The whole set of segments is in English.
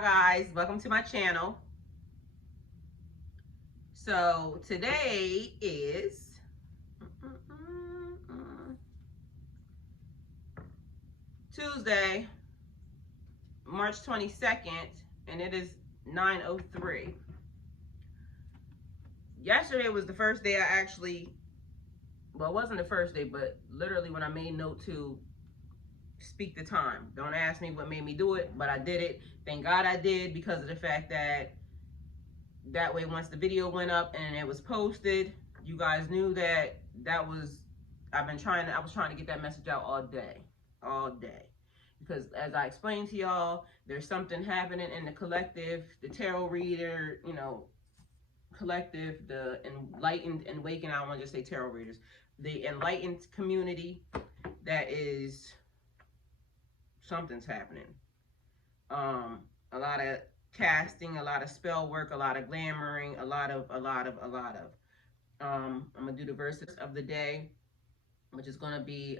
Hi guys, welcome to my channel. So today is Tuesday, March 22nd, and it is 9:03. Yesterday was the first day I actually, well, it wasn't the first day, but literally when I made note to speak the time. Don't ask me what made me do it, but I did it. Thank God I did, because of the fact that way once the video went up and it was posted, you guys knew that I was trying to get that message out all day, because as I explained to y'all, there's something happening in the collective, the tarot reader, collective, the enlightened and wakened, I don't want to just say tarot readers, the enlightened community, that is, something's happening. A lot of casting, a lot of spell work, a lot of glamoring, a lot of. I'm gonna do the verses of the day, which is gonna be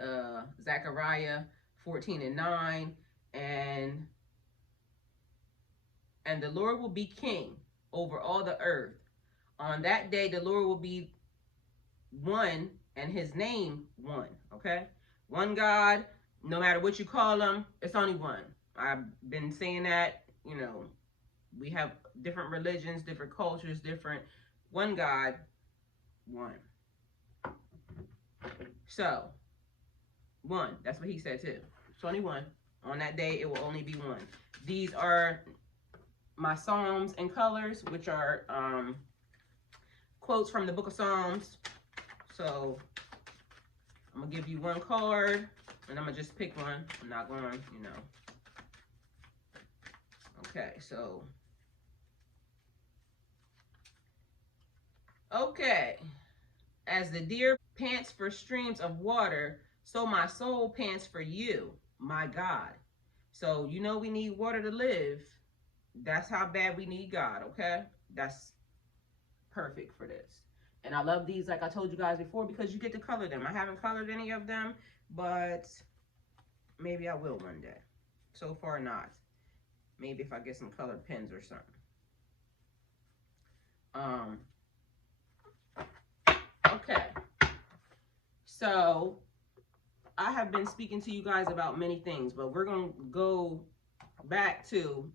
Zechariah 14:9, and the Lord will be king over all the earth. On that day, the Lord will be one, and his name one. Okay, one God. No matter what you call him, it's only one. I've been saying that. We have different religions, different cultures, different, one God, one. So, one, that's what he said too. It's only one. On that day, it will only be one. These are my Psalms and colors, which are quotes from the book of Psalms. So, I'm going to give you one card, and I'm going to just pick one. I'm not going, Okay, so. Okay. As the deer pants for streams of water, so my soul pants for you, my God. So, we need water to live. That's how bad we need God, okay? That's perfect for this. And I love these, like I told you guys before, because you get to color them. I haven't colored any of them, but maybe I will one day. So far, not. Maybe if I get some colored pens or something. Okay. So, I have been speaking to you guys about many things, but we're going to go back to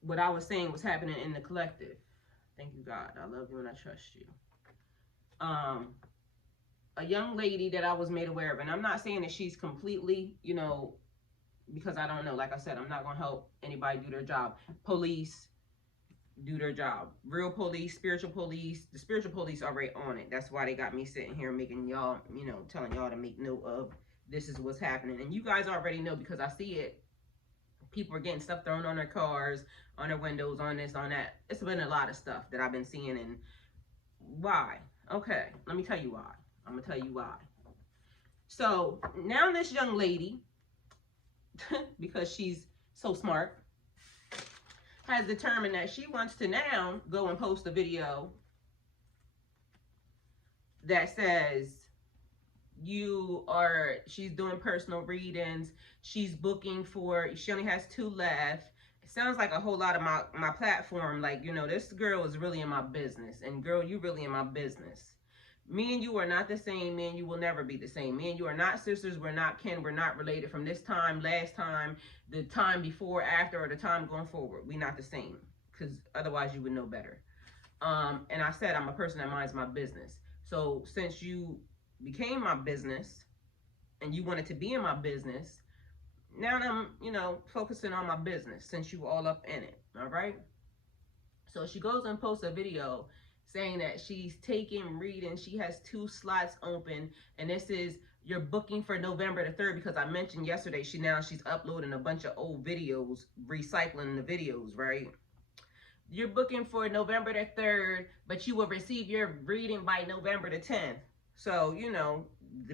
what I was saying was happening in the collective. Thank you, God. I love you and I trust you. A young lady that I was made aware of, and I'm not saying that she's completely, because I don't know. Like I said, I'm not going to help anybody do their job. Police do their job. Real police, spiritual police. The spiritual police are right on it. That's why they got me sitting here making y'all, telling y'all to make note of this is what's happening. And you guys already know, because I see it. People are getting stuff thrown on their cars, on their windows, on this, on that. It's been a lot of stuff that I've been seeing. And why? Okay, let me tell you why. I'm going to tell you why. So now this young lady, because she's so smart, has determined that she wants to now go and post a video that says she's doing personal readings, she's booking for, she only has 2 left. It sounds like a whole lot of my platform, like, this girl is really in my business, and girl, you really in my business. Me and you are not the same. Me and you will never be the same. Me and you are not sisters. We're not kin. We're not related from this time, last time, the time before, after, or the time going forward. We're not the same, because otherwise you would know better. And I said I'm a person that minds my business. So since you became my business and you wanted to be in my business, now I'm, focusing on my business since you all up in it. All right. So she goes and posts a video saying that she's taking readings. She has 2 slots open, and this is, you're booking for November the 3rd, because I mentioned yesterday she's uploading a bunch of old videos, recycling the videos, right? You're booking for November the 3rd, but you will receive your reading by November the 10th. So,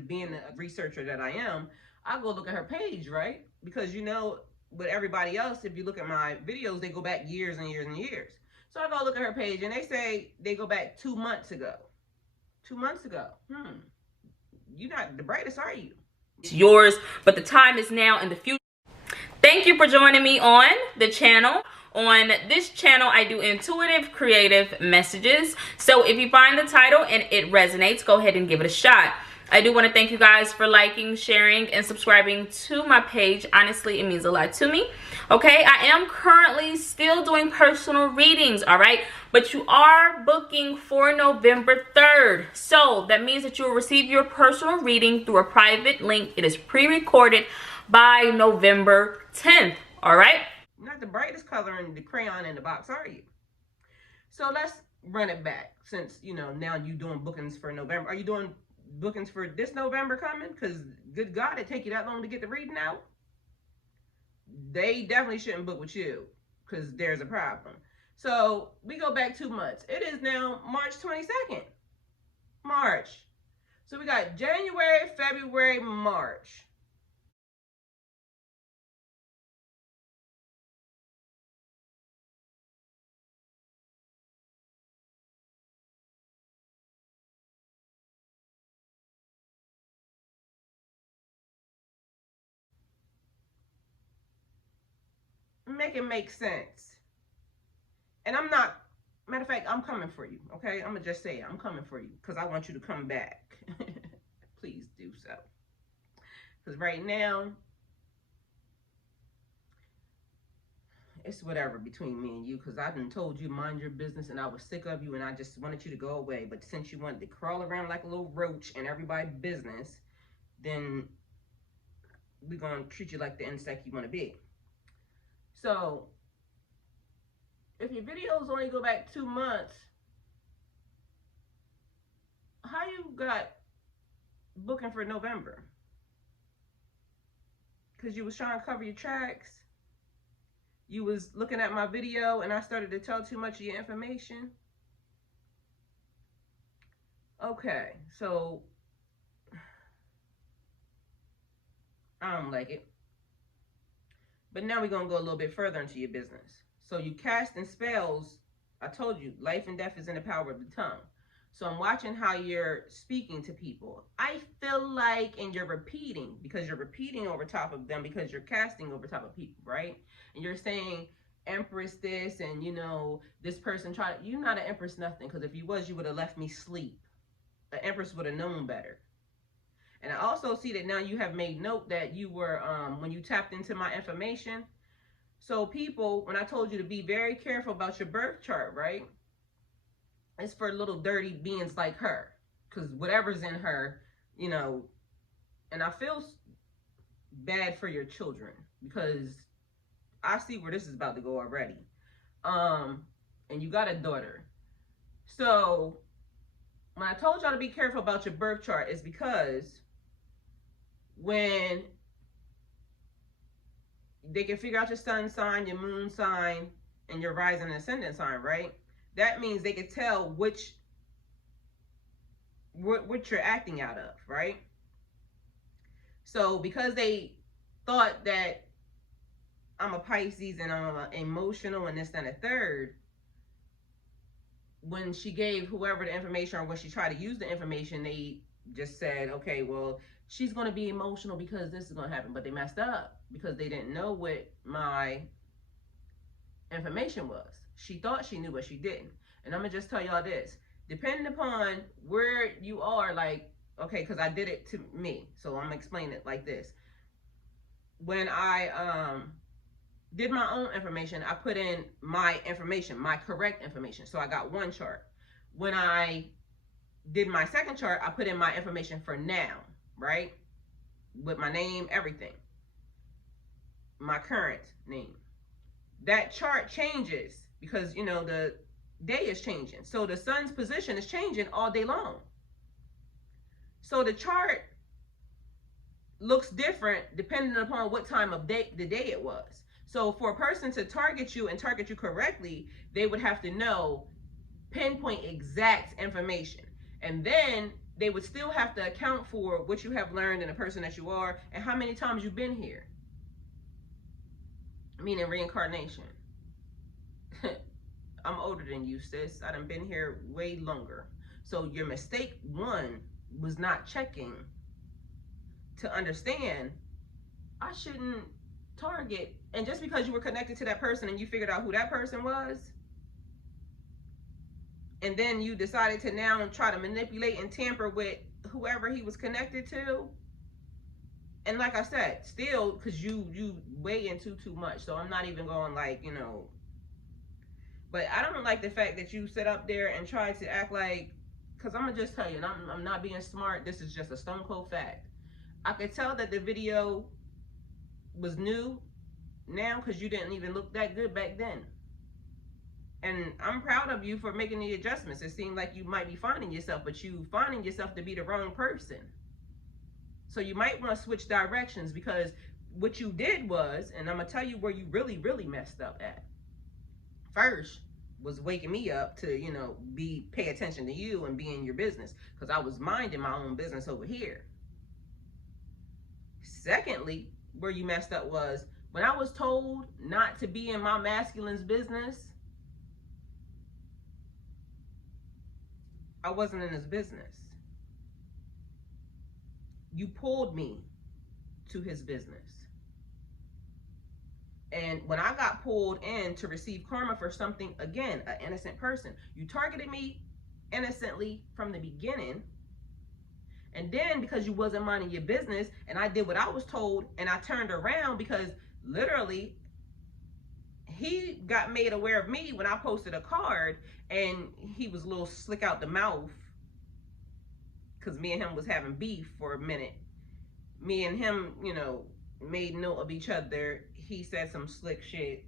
being the researcher that I am, I go look at her page, right? Because, with everybody else, if you look at my videos, they go back years and years and years. So I go look at her page, and they say they go back 2 months ago. 2 months ago. You're not the brightest, are you? It's yours, but the time is now in the future. Thank Thank you for joining me on the channel. On this channel, I do intuitive, creative messages. So if you find the title and it resonates, go ahead and give it a shot. I do want to thank you guys for liking, sharing, and subscribing to my page. Honestly, it means a lot to me. Okay, I am currently still doing personal readings, all right? But you are booking for November 3rd. So that means that you will receive your personal reading through a private link. It is pre-recorded by November 10th, all right? Not the brightest color in the crayon in the box, are you? So let's run it back, since, you know, now you doing bookings for November. Are you doing bookings for this November coming? Because good God, it take you that long to get the reading out. They definitely shouldn't book with you, because there's a problem. So we go back 2 months. It is now March 22nd. March. So we got January, February, March. Make it make sense. And I'm not, matter of fact, I'm coming for you, okay? I'm gonna just say it. I'm coming for you because I want you to come back. Please do so. Because right now, it's whatever between me and you, because I done told you mind your business and I was sick of you and I just wanted you to go away. But since you wanted to crawl around like a little roach in everybody's business, then we're going to treat you like the insect you want to be. So, if your videos only go back 2 months, how you got booking for November? Because you was trying to cover your tracks? You was looking at my video and I started to tell too much of your information? Okay, so I don't like it. But now we're going to go a little bit further into your business. So you casting spells. I told you, life and death is in the power of the tongue. So I'm watching how you're speaking to people. I feel like, and you're repeating, because you're repeating over top of them, because you're casting over top of people, right? And you're saying, Empress this, and you know, this person tried. You're not an Empress nothing, because if you was, you would have left me sleep. An Empress would have known better. And I also see that now you have made note that you were, when you tapped into my information. So people, when I told you to be very careful about your birth chart, right? It's for little dirty beings like her. Because whatever's in her, you know, and I feel bad for your children. Because I see where this is about to go already. And you got a daughter. So when I told y'all to be careful about your birth chart, it's because when they can figure out your sun sign, your moon sign, and your rising and ascendant sign, right? That means they can tell what you're acting out of, right? So because they thought that I'm a Pisces and I'm emotional and this, that, and a third, when she gave whoever the information, or when she tried to use the information, they just said, okay, well, she's going to be emotional because this is going to happen. But they messed up because they didn't know what my information was. She thought she knew, but she didn't. And I'm going to just tell y'all this. Depending upon where you are, like, okay, because I did it to me. So I'm going to explain it like this. When I did my own information, I put in my information, my correct information. So I got one chart. When I did my second chart, I put in my information for now, right? With my name, everything. My current name. That chart changes because, you know, the day is changing. So the sun's position is changing all day long. So the chart looks different depending upon what time of the day it was. So for a person to target you and target you correctly, they would have to know pinpoint exact information. And then they would still have to account for what you have learned and the person that you are and how many times you've been here. Meaning reincarnation. I'm older than you, sis. I done been here way longer. So your mistake one was not checking to understand I shouldn't target. And just because you were connected to that person and you figured out who that person was, and then you decided to now try to manipulate and tamper with whoever he was connected to. And like I said, still, because you weigh into too much, so I'm not even going like, you know. But I don't like the fact that you sit up there and try to act like, because I'm gonna just tell you, and I'm not being smart, this is just a stone cold fact. I could tell that the video was new now because you didn't even look that good back then. And I'm proud of you for making the adjustments. It seemed like you might be finding yourself, but you finding yourself to be the wrong person. So you might want to switch directions, because what you did was, and I'm going to tell you where you really, really messed up at. First was waking me up to, you know, pay attention to you and be in your business, because I was minding my own business over here. Secondly, where you messed up was when I was told not to be in my masculine's business, I wasn't in his business. You pulled me to his business. And when I got pulled in to receive karma for something, again, an innocent person, you targeted me innocently from the beginning. And then because you wasn't minding your business and I did what I was told, and I turned around because literally he got made aware of me when I posted a card, and he was a little slick out the mouth because me and him was having beef for a minute. Me and him, you know, made note of each other. He said some slick shit.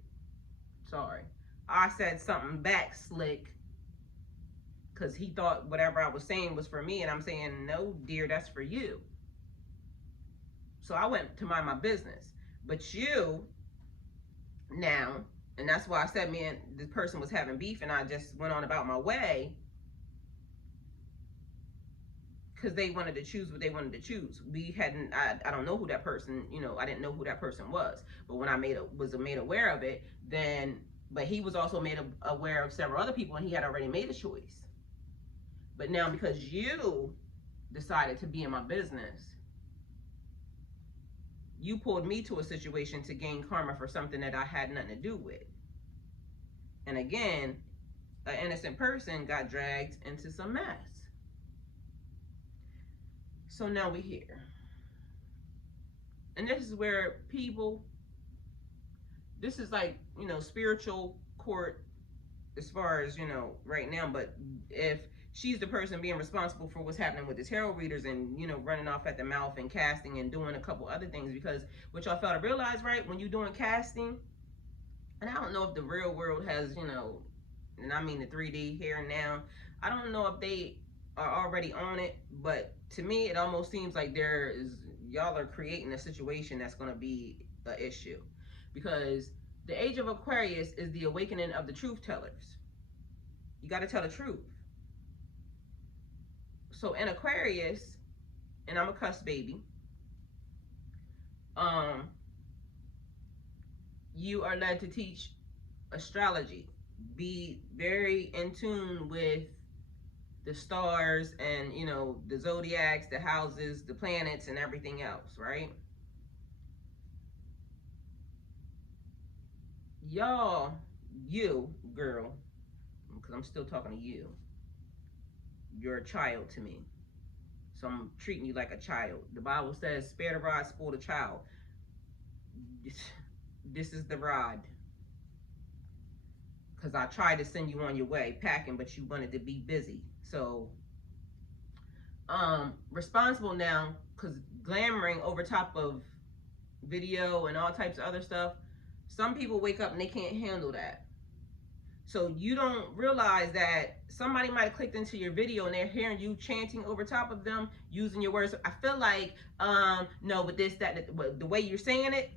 Sorry. I said something back slick because he thought whatever I was saying was for me, and I'm saying, no, dear, that's for you. So I went to mind my business. But you now, and that's why I said me and this person was having beef, and I just went on about my way, because they wanted to choose what they wanted to choose. We hadn't, I don't know who that person, you know, I didn't know who that person was. But when I was made aware of it, then, but he was also made aware of several other people, and he had already made a choice. But now because you decided to be in my business, you pulled me to a situation to gain karma for something that I had nothing to do with. And again, an innocent person got dragged into some mess. So now we're here. And this is where people, this is like, you know, spiritual court as far as, you know, right now. But if she's the person being responsible for what's happening with the tarot readers and, you know, running off at the mouth and casting and doing a couple other things, because what y'all fail to realize, right, when you're doing casting, and I don't know if the real world has, you know, and I mean the 3D here and now, I don't know if they are already on it, but to me, it almost seems like y'all are creating a situation that's going to be an issue, because the age of Aquarius is the awakening of the truth tellers. You got to tell the truth. So in Aquarius, and I'm a cuss baby, you are led to teach astrology. Be very in tune with the stars and, you know, the zodiacs, the houses, the planets, and everything else, right? Y'all, you, girl, because I'm still talking to you, you're a child to me. So I'm treating you like a child. The Bible says, spare the rod, spoil the child. This is the rod. Because I tried to send you on your way packing, but you wanted to be busy. So, responsible now, because glamoring over top of video and all types of other stuff, some people wake up and they can't handle that. So you don't realize that somebody might have clicked into your video and they're hearing you chanting over top of them, using your words. I feel like, no, but this, that, the way you're saying it,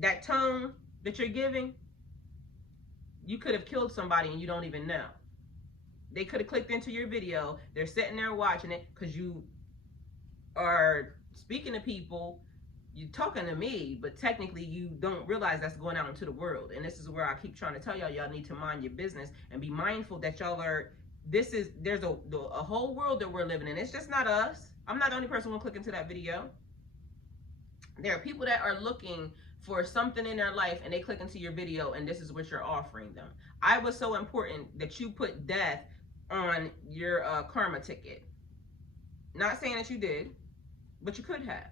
that tone that you're giving, you could have killed somebody and you don't even know. They could have clicked into your video. They're sitting there watching it because you are speaking to people. You're talking to me, but technically you don't realize that's going out into the world. And this is where I keep trying to tell y'all need to mind your business and be mindful that y'all are, there's a whole world that we're living in. It's just not us. I'm not the only person who will click into that video. There are people that are looking for something in their life and they click into your video and this is what you're offering them. I was so important that you put death on your karma ticket. Not saying that you did, but you could have.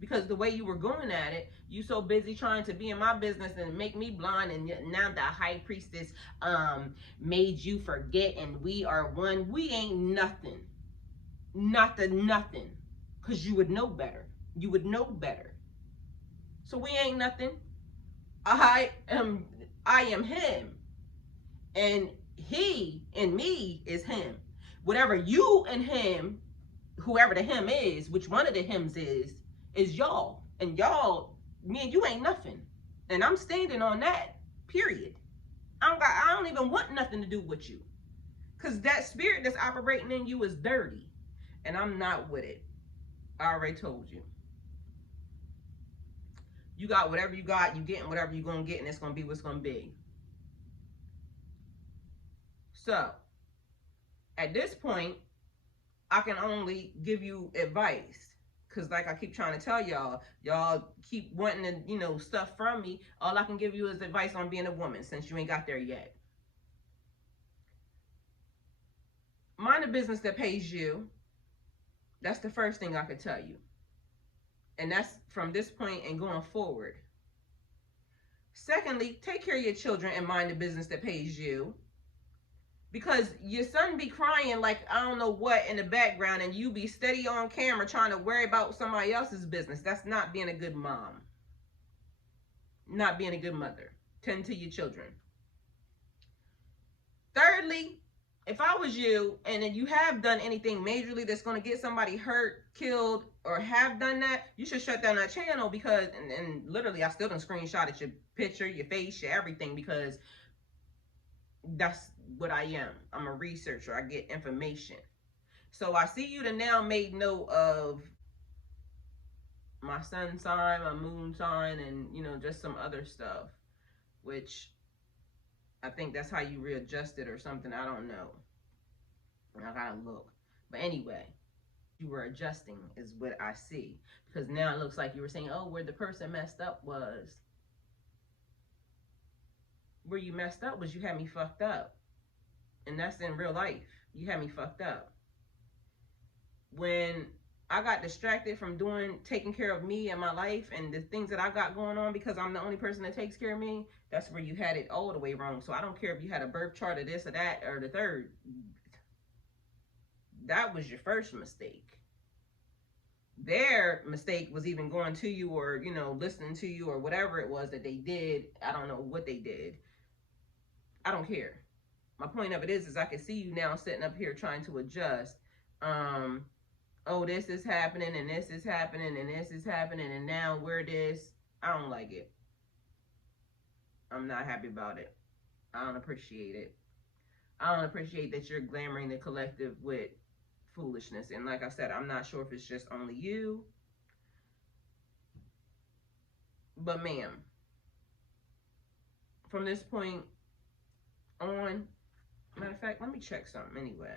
Because the way you were going at it, you so busy trying to be in my business and make me blind, and now the high priestess made you forget, and we are one. We ain't nothing. Not the nothing. Because you would know better. You would know better. So we ain't nothing. I am him. And he and me is him. Whatever you and him, whoever the him is, which one of the hims is y'all. And y'all, me and you ain't nothing. And I'm standing on that, period. I don't even want nothing to do with you. Because that spirit that's operating in you is dirty. And I'm not with it. I already told you. You got whatever you got, you getting whatever you're going to get, and it's going to be what's going to be. So, at this point, I can only give you advice. Because like I keep trying to tell y'all keep wanting to, you know, stuff from me. All I can give you is advice on being a woman since you ain't got there yet. Mind a business that pays you. That's the first thing I could tell you. And that's from this point and going forward. Secondly, take care of your children and mind the business that pays you. Because your son be crying like I don't know what in the background, and you be steady on camera trying to worry about somebody else's business. That's not being a good mom. Not being a good mother. Tend to your children. Thirdly, if I was you and you have done anything majorly that's going to get somebody hurt, killed, or have done that, you should shut down that channel because, and literally I still done screenshotted your picture, your face, your everything, because that's what I am. I'm a researcher. I get information. So I see you to now made note of my sun sign, my moon sign, and, you know, just some other stuff, which I think that's how you readjust it or something. I don't know. I gotta look. But anyway, you were adjusting is what I see. Because now it looks like you were saying, oh, where the person messed up was. Where you messed up was you had me fucked up. And that's in real life. You had me fucked up. When I got distracted from taking care of me and my life and the things that I got going on because I'm the only person that takes care of me, that's where you had it all the way wrong. So I don't care if you had a birth chart of this or that or the third. That was your first mistake. Their mistake was even going to you or, you know, listening to you or whatever it was that they did. I don't know what they did. I don't care. My point of it is I can see you now sitting up here trying to adjust. Oh, this is happening and this is happening and this is happening and now we're this. I don't like it. I'm not happy about it. I don't appreciate it. I don't appreciate that you're glamoring the collective with foolishness. And like I said, I'm not sure if it's just only you. But ma'am, from this point on, matter of fact, let me check something anyway.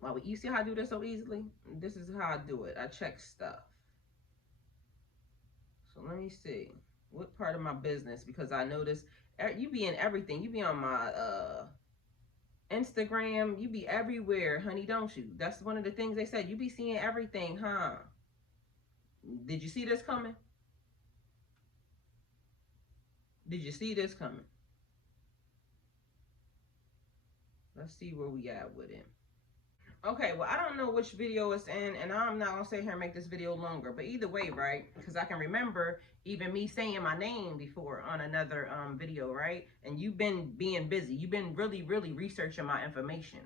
Well, you see how I do this so easily? This is how I do it. I check stuff. So let me see. What part of my business? Because I notice you be in everything. You be on my Instagram. You be everywhere, honey, don't you? That's one of the things they said. You be seeing everything, huh? Did you see this coming? Did you see this coming? Let's see where we at with it. Okay, well, I don't know which video it's in, and I'm not going to sit here and make this video longer. But either way, right, because I can remember even me saying my name before on another video, right? And you've been being busy. You've been really, really researching my information.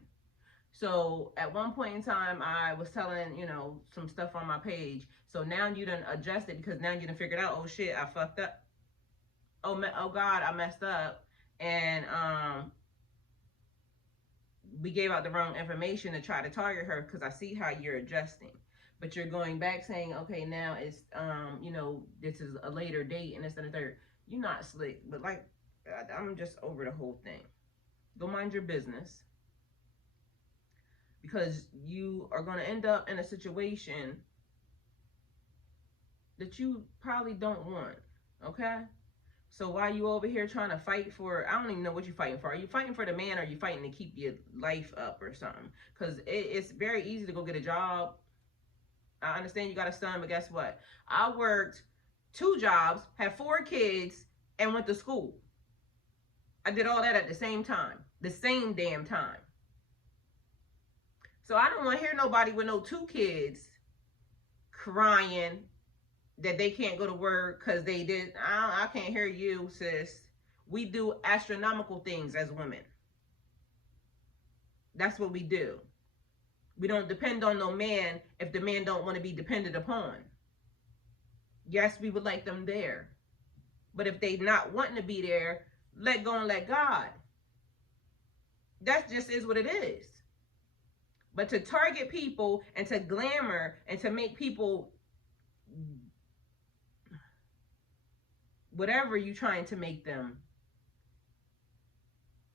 So at one point in time, I was telling, you know, some stuff on my page. So now you done adjusted because now you done figured out, oh, shit, I fucked up. Oh, God, I messed up. And, we gave out the wrong information to try to target her because I see how you're adjusting. But you're going back saying, okay, now it's, you know, this is a later date and this and the third. You're not slick, but like, I'm just over the whole thing. Go mind your business. Because you are going to end up in a situation that you probably don't want. Okay? So why you over here trying to fight for, I don't even know what you're fighting for. Are you fighting for the man, or are you fighting to keep your life up or something? Because it's very easy to go get a job. I understand you got a son, but guess what? I worked 2 jobs, had 4 kids, and went to school. I did all that at the same time. The same damn time. So I don't want to hear nobody with no 2 kids crying that they can't go to work because they did. I can't hear you, sis. We do astronomical things as women. That's what we do. We don't depend on no man if the man don't want to be depended upon. Yes, we would like them there. But if they not wanting to be there, let go and let God. That just is what it is. But to target people and to glamour and to make people whatever you trying to make them,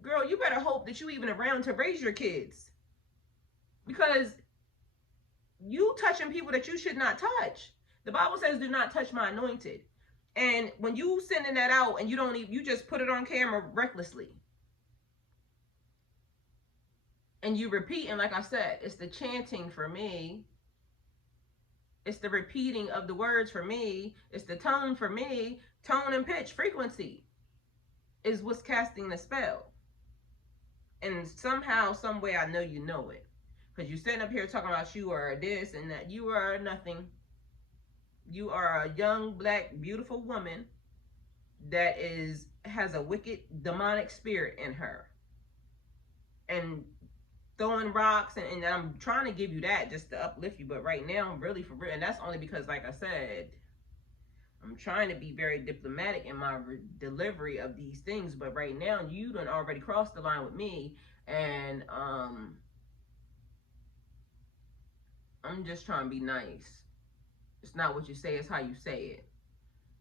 girl, you better hope that you even around to raise your kids. Because you touching people that you should not touch. The Bible says, do not touch my anointed. And when you sending that out and you don't even, you just put it on camera recklessly. And you repeating, like I said, it's the chanting for me. It's the repeating of the words for me. It's the tone for me. Tone and pitch, frequency is what's casting the spell. And somehow, some way, I know you know it. Because you're sitting up here talking about you are this and that. You are nothing. You are a young, black, beautiful woman that has a wicked, demonic spirit in her. And throwing rocks, and I'm trying to give you that just to uplift you. But right now, I'm really for real. And that's only because, like I said, I'm trying to be very diplomatic in my delivery of these things. But right now, you done already crossed the line with me. And I'm just trying to be nice. It's not what you say, it's how you say it.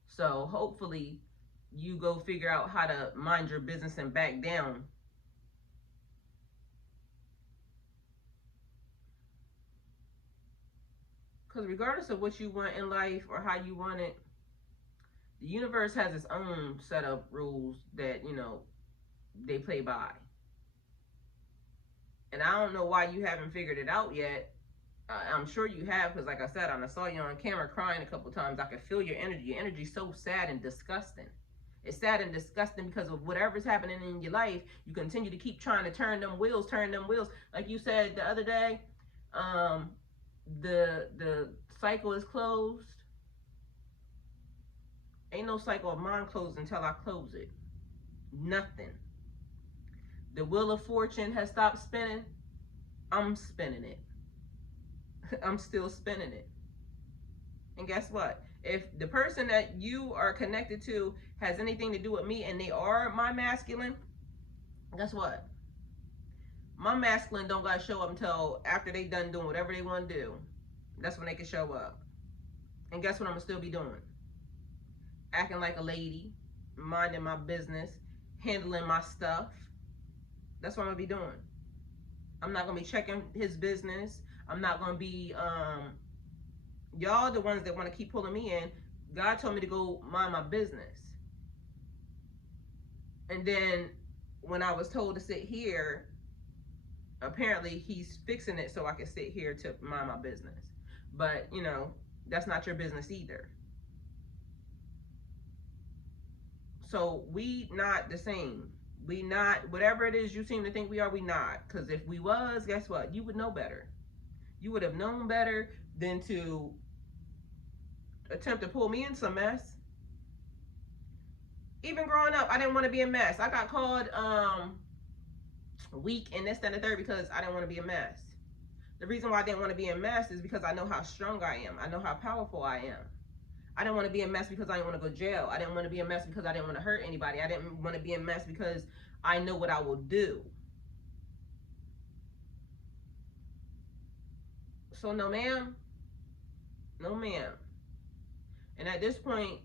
So hopefully you go figure out how to mind your business and back down. Because regardless of what you want in life or how you want it, the universe has its own set of rules that, they play by. And I don't know why you haven't figured it out yet. I'm sure you have, because like I said, I saw you on camera crying a couple times. I could feel your energy. Your energy's so sad and disgusting. It's sad and disgusting because of whatever's happening in your life. You continue to keep trying to turn them wheels. Like you said the other day, the cycle is closed. Ain't no cycle of mine closed until I close it. Nothing. The wheel of fortune has stopped spinning. I'm spinning it. I'm still spinning it. And guess what? If the person that you are connected to has anything to do with me and they are my masculine, guess what? My masculine don't gotta show up until after they done doing whatever they want to do. That's when they can show up. And guess what I'm gonna still be doing? Acting like a lady, minding my business, handling my stuff. That's what I'm gonna be doing. I'm not gonna be checking his business. I'm not gonna be, y'all the ones that want to keep pulling me in. God told me to go mind my business. And then when I was told to sit here, apparently he's fixing it so I can sit here to mind my business. But, that's not your business either. So we not the same. We not, whatever it is you seem to think we are, we not. Because if we was, guess what? You would know better. You would have known better than to attempt to pull me in some mess. Even growing up, I didn't want to be a mess. I got called weak and this, that, and the third because I didn't want to be a mess. The reason why I didn't want to be a mess is because I know how strong I am. I know how powerful I am. I didn't want to be a mess because I didn't want to go to jail. I didn't want to be a mess because I didn't want to hurt anybody. I didn't want to be a mess because I know what I will do. So no ma'am. No ma'am. And at this point,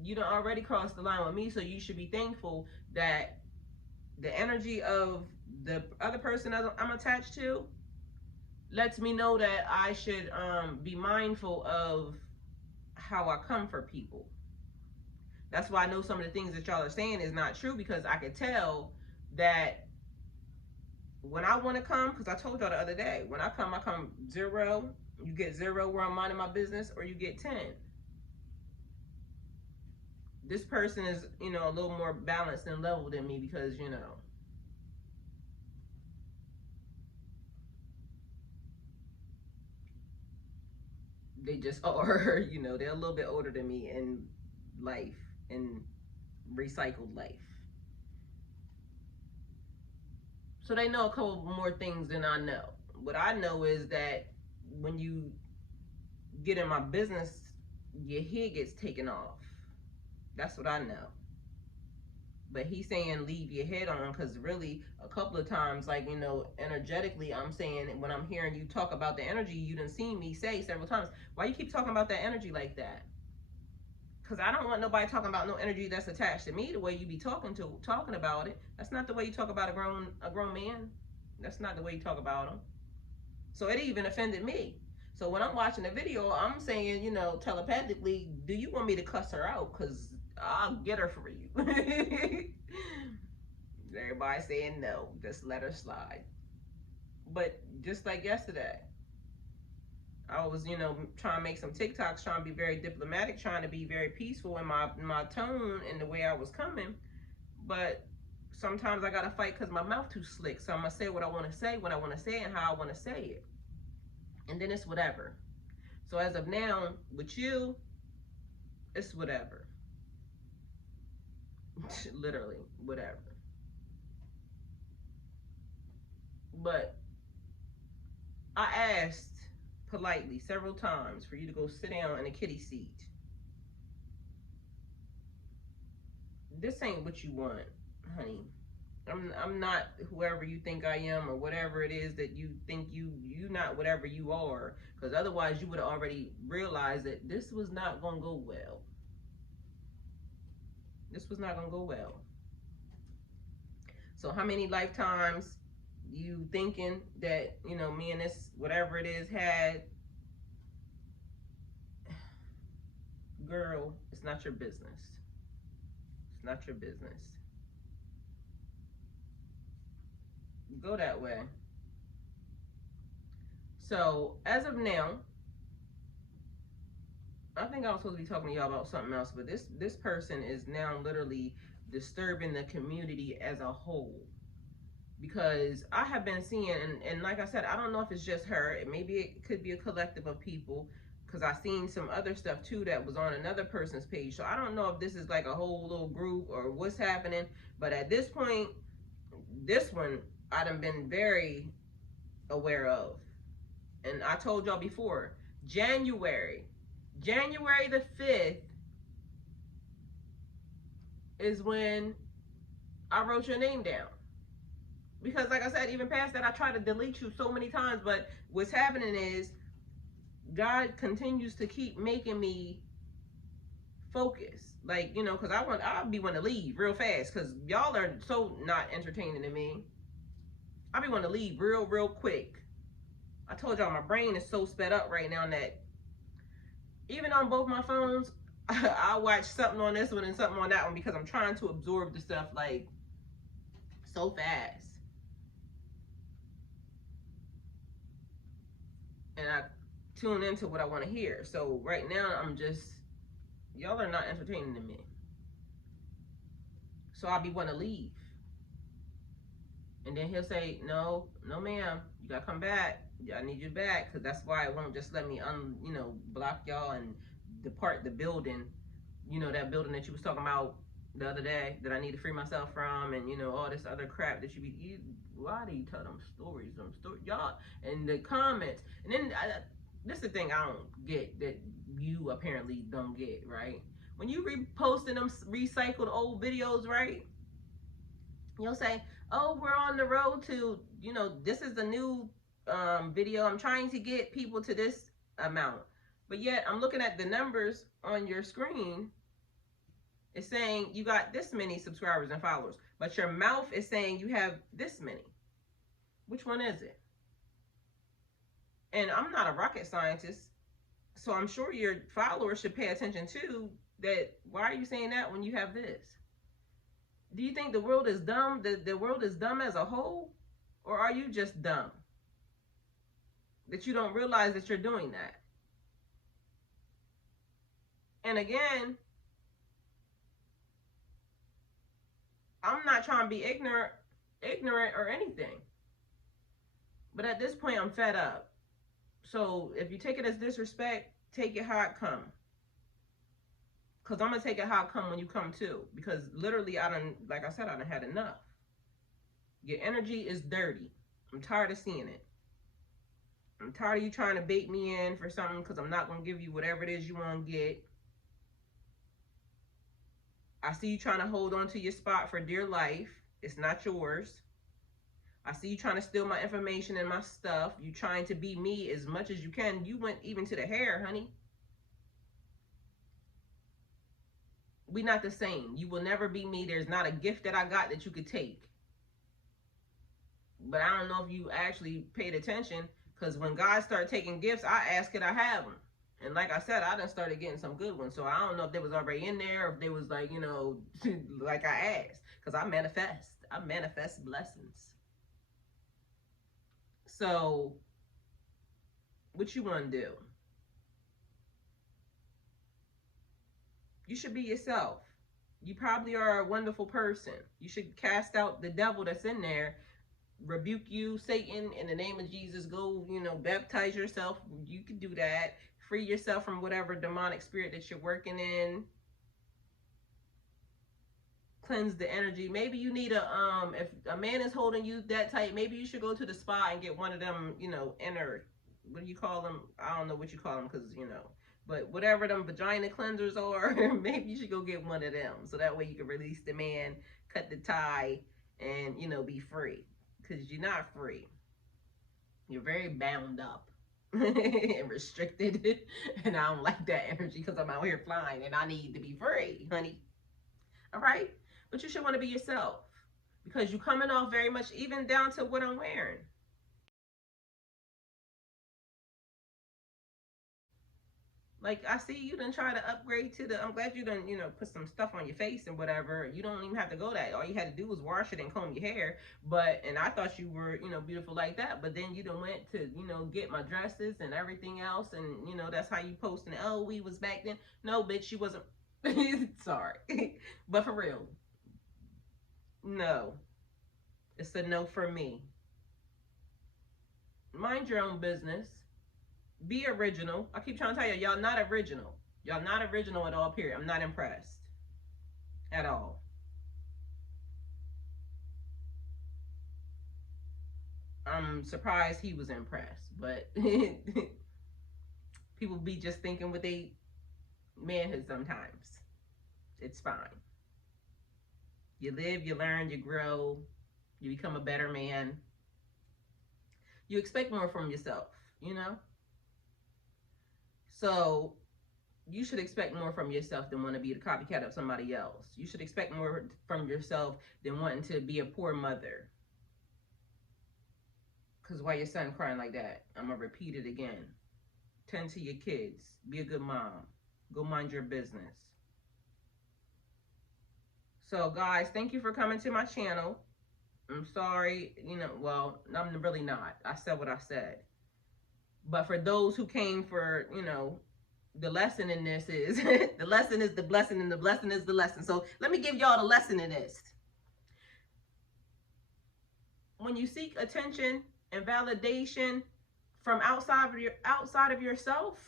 you done already crossed the line with me, so you should be thankful that the energy of the other person that I'm attached to lets me know that I should be mindful of how I come for people. That's why I know some of the things that y'all are saying is not true, because I could tell that when I want to come, because I told y'all the other day, when I come 0. You get 0 where I'm minding my business, or you get 10. This person is, you know, a little more balanced and level than me, because, you know, they just are, you know, they're a little bit older than me in life, in recycled life. So they know a couple more things than I know. What I know is that when you get in my business, your head gets taken off. That's what I know. But he's saying leave your head on, because really a couple of times, like, you know, energetically, I'm saying, when I'm hearing you talk about the energy, you done seen me say several times, why you keep talking about that energy like that? Because I don't want nobody talking about no energy that's attached to me the way you be talking about it. That's not the way you talk about a grown man. That's not the way you talk about him. So it even offended me. So when I'm watching the video, I'm saying, you know, telepathically, do you want me to cuss her out? Because I'll get her for you. Everybody saying no, just let her slide. But just like yesterday, I was, you know, trying to make some TikToks, trying to be very diplomatic, trying to be very peaceful in my tone and the way I was coming. But sometimes I gotta fight because my mouth too slick. So I'm gonna say what I want to say, when I want to say it, and how I want to say it. And then it's whatever. So as of now, with you, it's whatever. Literally, whatever. But I asked politely several times for you to go sit down in a kiddie seat. This ain't what you want, honey. I'm not whoever you think I am, or whatever it is that you think you not whatever you are, because otherwise you would have already realized that this was not gonna go well. This was not gonna go well. So how many lifetimes you thinking that, you know, me and this whatever it is had? Girl, it's not your business. It's not your business. Go that way. So as of now, I think I was supposed to be talking to y'all about something else, but this person is now literally disturbing the community as a whole. Because I have been seeing, and like I said, I don't know if it's just her. Maybe it could be a collective of people, because I seen some other stuff too that was on another person's page. So I don't know if this is like a whole little group or what's happening. But at this point, this one I done been very aware of. And I told y'all before, January the 5th is when I wrote your name down. Because like I said, even past that, I tried to delete you so many times, but what's happening is God continues to keep making me focus. Like, you know, because I'll be wanting to leave real fast, because y'all are so not entertaining to me. I'll be wanting to leave real quick. I told y'all my brain is so sped up right now that even on both my phones, I watch something on this one and something on that one, because I'm trying to absorb the stuff like so fast. And I tune into what I want to hear. So right now I'm just, y'all are not entertaining to me. So I'll be wanting to leave. And then he'll say, no ma'am, you gotta come back. I need you back, because that's why it won't just let me block y'all and depart the building. You know, that building that you was talking about the other day that I need to free myself from, and you know, all this other crap that why do you tell them stories, y'all in the comments? And then this is the thing I don't get, that you apparently don't get, right? When you reposting them recycled old videos, right, you'll say, oh, we're on the road to, you know, this is the new video, I'm trying to get people to this amount. But yet I'm looking at the numbers on your screen. It's saying you got this many subscribers and followers, but your mouth is saying you have this many. Which one is it? And I'm not a rocket scientist, So I'm sure your followers should pay attention to that. Why are you saying that when you have this? Do you think the world is dumb? The world is dumb as a whole? Or are you just dumb? That you don't realize that you're doing that. And again, I'm not trying to be ignorant or anything. But at this point, I'm fed up. So if you take it as disrespect, take it how it come. Because I'm going to take it how it come when you come too. Because literally, like I said, I done had enough. Your energy is dirty. I'm tired of seeing it. I'm tired of you trying to bait me in for something because I'm not going to give you whatever it is you want to get. I see you trying to hold on to your spot for dear life. It's not yours. I see you trying to steal my information and my stuff. You trying to be me as much as you can. You went even to the hair, honey. We not the same. You will never be me. There's not a gift that I got that you could take. But I don't know if you actually paid attention, because when God started taking gifts, I asked, could I have them? And like I said, I done started getting some good ones. So I don't know if they was already in there, or if they was like, you know, like I asked. Because I manifest blessings. So what you want to do? You should be yourself. You probably are a wonderful person. You should cast out the devil that's in there. Rebuke you, Satan, in the name of Jesus. Go, you know, baptize yourself. You can do that. Free yourself from whatever demonic spirit that you're working in. Cleanse the energy. Maybe you need if a man is holding you that tight, maybe you should go to the spa and get one of them, you know, inner, what do you call them? I don't know what you call them, because, you know, but whatever them vagina cleansers are, maybe you should go get one of them. So that way you can release the man, cut the tie, and, you know, be free. Because you're not free. You're very bound up and restricted. And I don't like that energy, because I'm out here flying and I need to be free, honey. All right? But you should want to be yourself, because you're coming off very much, even down to what I'm wearing. Like, I see you done try to upgrade to the, I'm glad you done, you know, put some stuff on your face and whatever. You don't even have to go that. All you had to do was wash it and comb your hair. But, and I thought you were, you know, beautiful like that. But then you done went to, you know, get my dresses and everything else. And, you know, that's how you posting, oh, we was back then. No, bitch, you wasn't. Sorry. But for real. No. It's a no for me. Mind your own business. Be original. I keep trying to tell you, y'all not original. Y'all not original at all, period. I'm not impressed. At all. I'm surprised he was impressed. But people be just thinking what they manhood sometimes. It's fine. You live, you learn, you grow, you become a better man. You expect more from yourself, you know? So you should expect more from yourself than want to be the copycat of somebody else. You should expect more from yourself than wanting to be a poor mother. Because why your son crying like that? I'm going to repeat it again. Tend to your kids. Be a good mom. Go mind your business. So guys, thank you for coming to my channel. I'm sorry, you know, well, I'm really not. I said what I said. But for those who came for, you know, the lesson in this is, the lesson is the blessing, and the blessing is the lesson. So let me give y'all the lesson in this. When you seek attention and validation from outside of yourself,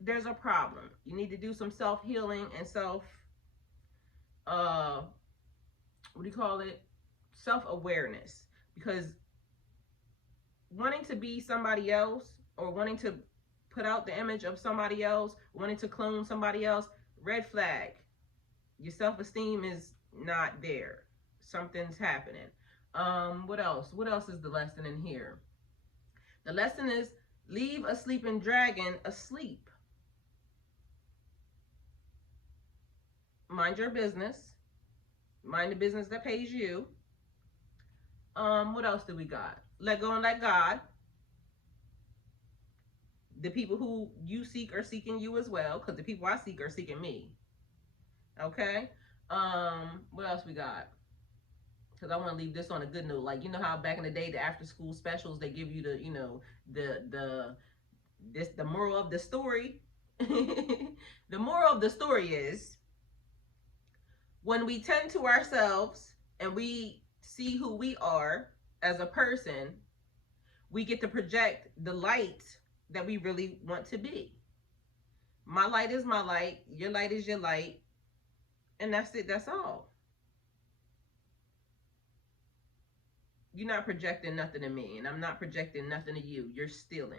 there's a problem. You need to do some self-healing and what do you call it? Self-awareness. Because wanting to be somebody else, or wanting to put out the image of somebody else, wanting to clone somebody else, red flag. Your self-esteem is not there. Something's happening. What else? What else is the lesson in here? The lesson is, leave a sleeping dragon asleep. Mind your business. Mind the business that pays you. What else do we got? Let go and let God. The people who you seek are seeking you as well, because the people I seek are seeking me. Okay. What else we got? Because I want to leave this on a good note. Like, you know how back in the day, the after school specials, they give you the, you know, the moral of the story. The moral of the story is, when we tend to ourselves and we see who we are as a person, we get to project the light that we really want to be. My light is my light, your light is your light, and that's it, that's all. You're not projecting nothing to me, and I'm not projecting nothing to you. You're stealing.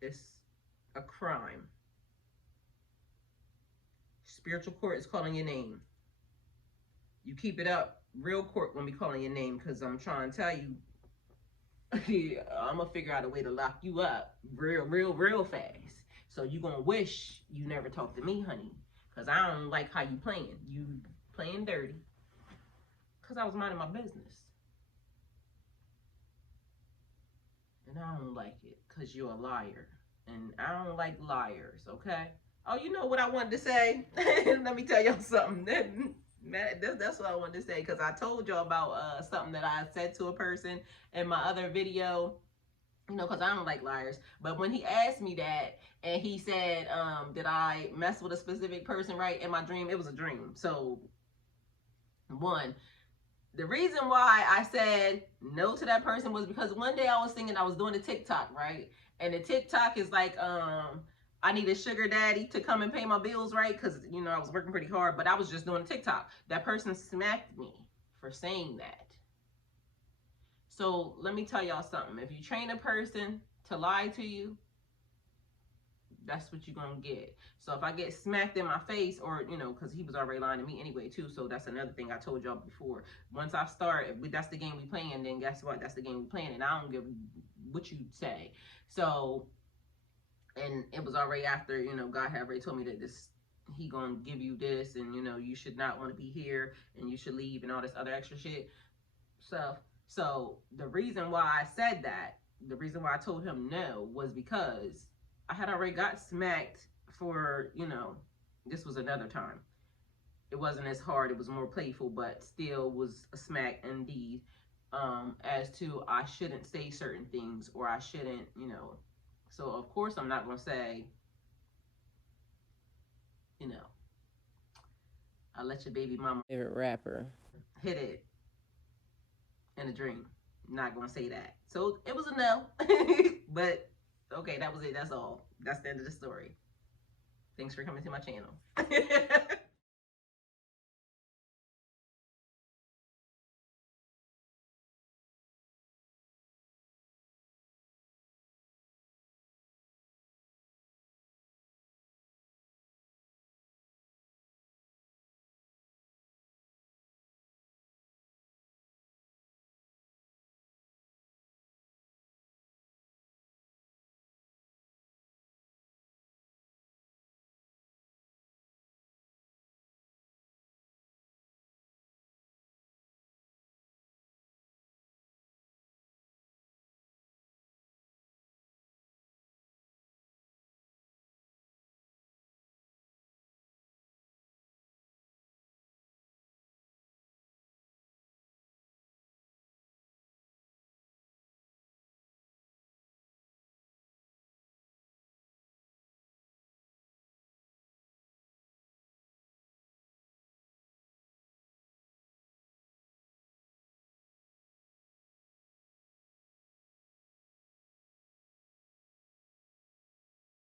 It's a crime. Spiritual court is calling your name. You keep it up, real court gonna be calling your name, because I'm trying to tell you, I'm gonna figure out a way to lock you up real fast. So you gonna wish you never talked to me, honey, because I don't like how you playing. You playing dirty. Because I was minding my business. And I don't like it, because you're a liar. And I don't like liars, okay? Oh, you know what I wanted to say? Let me tell y'all something. That's what I wanted to say, because I told y'all about something that I said to a person in my other video, you know, because I don't like liars. But when he asked me that, and he said, did I mess with a specific person, right, in my dream? It was a dream. So, one, the reason why I said no to that person was because one day I was thinking, I was doing a TikTok, right? And the TikTok is like, I need a sugar daddy to come and pay my bills, right? Because, you know, I was working pretty hard, but I was just doing a TikTok. That person smacked me for saying that. So let me tell y'all something. If you train a person to lie to you, that's what you're gonna get. So if I get smacked in my face, or, you know, because he was already lying to me anyway too, so that's another thing I told y'all before. Once I start, if that's the game we playing, then guess what? That's the game we playing, and I don't give what you say. So, and it was already after, you know, God had already told me that this, he gonna give you this, and, you know, you should not want to be here, and you should leave, and all this other extra shit. So the reason why I said that, the reason why I told him no, was because I had already got smacked for, you know, this was another time. It wasn't as hard, it was more playful, but still was a smack indeed, as to I shouldn't say certain things, or I shouldn't, you know. So of course I'm not gonna say, you know, I let your baby mama favorite rapper hit it in a dream. I'm not gonna say that. So it was a no. But okay, that was it. That's all. That's the end of the story. Thanks for coming to my channel.